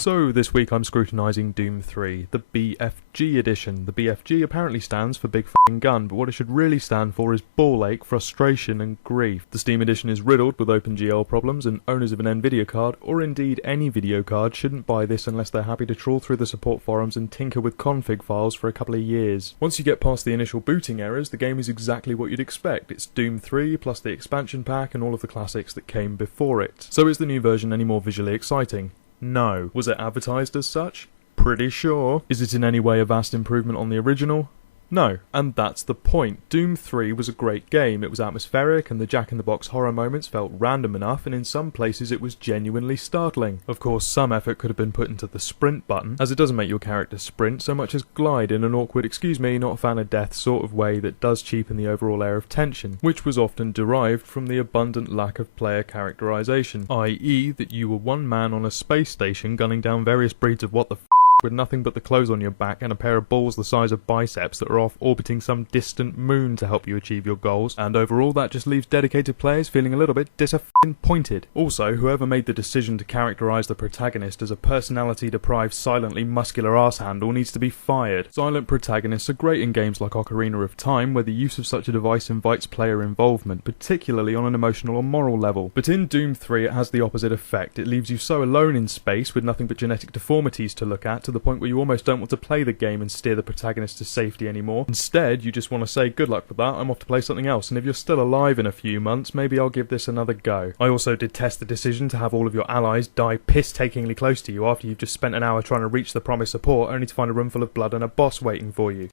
So this week I'm scrutinising Doom 3, the BFG Edition. The BFG apparently stands for Big F***ing Gun, but what it should really stand for is ball ache, frustration and grief. The Steam Edition is riddled with OpenGL problems, and owners of an Nvidia card, or indeed any video card, shouldn't buy this unless they're happy to trawl through the support forums and tinker with config files for a couple of years. Once you get past the initial booting errors, the game is exactly what you'd expect. It's Doom 3 plus the expansion pack and all of the classics that came before it. So is the new version any more visually exciting? No. Was it advertised as such? Pretty sure. Is it in any way a vast improvement on the original? No, and that's the point. Doom 3 was a great game. It was atmospheric, and the jack-in-the-box horror moments felt random enough, and in some places it was genuinely startling. Of course, some effort could have been put into the sprint button, as it doesn't make your character sprint so much as glide in an awkward excuse me, not a fan of death sort of way that does cheapen the overall air of tension, which was often derived from the abundant lack of player characterization, i.e. that you were one man on a space station gunning down various breeds of what the with nothing but the clothes on your back and a pair of balls the size of biceps that are off orbiting some distant moon to help you achieve your goals, and overall that just leaves dedicated players feeling a little bit disappointed. Also, whoever made the decision to characterise the protagonist as a personality-deprived, silently muscular arsehandle needs to be fired. Silent protagonists are great in games like Ocarina of Time, where the use of such a device invites player involvement, particularly on an emotional or moral level. But in Doom 3 it has the opposite effect. It leaves you so alone in space with nothing but genetic deformities to look at, to the point where you almost don't want to play the game and steer the protagonist to safety anymore. Instead, you just want to say, good luck with that, I'm off to play something else, and if you're still alive in a few months, maybe I'll give this another go. I also detest the decision to have all of your allies die piss-takingly close to you after you've just spent an hour trying to reach the promised support, only to find a room full of blood and a boss waiting for you.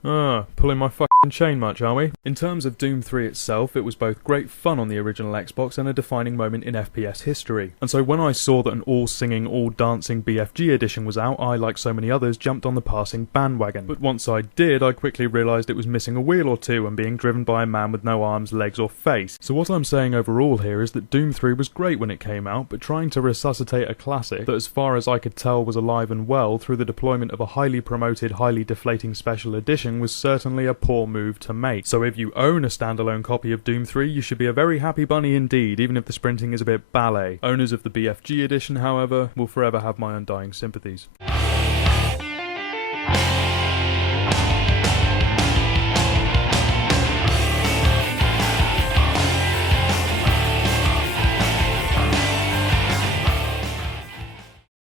Pulling my fucking chain much, are we? In terms of Doom 3 itself, it was both great fun on the original Xbox and a defining moment in FPS history. And so when I saw that an all-singing, all-dancing BFG edition was out, I, like so many others, jumped on the passing bandwagon. But once I did, I quickly realised it was missing a wheel or two and being driven by a man with no arms, legs or face. So what I'm saying overall here is that Doom 3 was great when it came out, but trying to resuscitate a classic that, as far as I could tell, was alive and well through the deployment of a highly promoted, highly deflating special edition was certainly a poor move to make. So if you own a standalone copy of Doom 3, you should be a very happy bunny indeed, even if the sprinting is a bit ballet. Owners of the BFG edition, however, will forever have my undying sympathies.